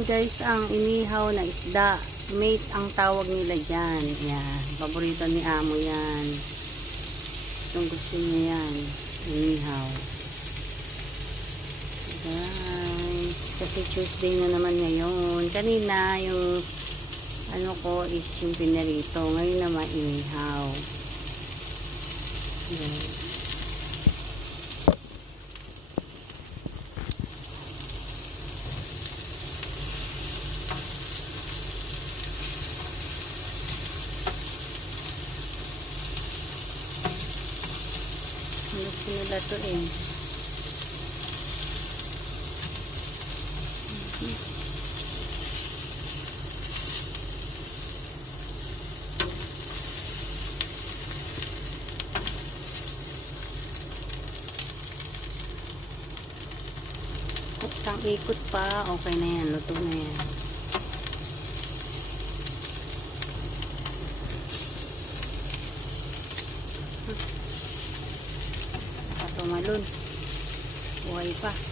yan guys ang inihaw na isda. Mate ang tawag nila dyan. Yan. Paborito ni amo yan. Itong gusto niya yan. Inihaw. Guys. Kasi Tuesday na naman ngayon. Kanina yung ano ko is yung pinarito. Ngayon naman inihaw. Yan. Gusto nila to eh. Isang ikot pa, okay na yan, luto na yan. Tumalon. Buhay pa.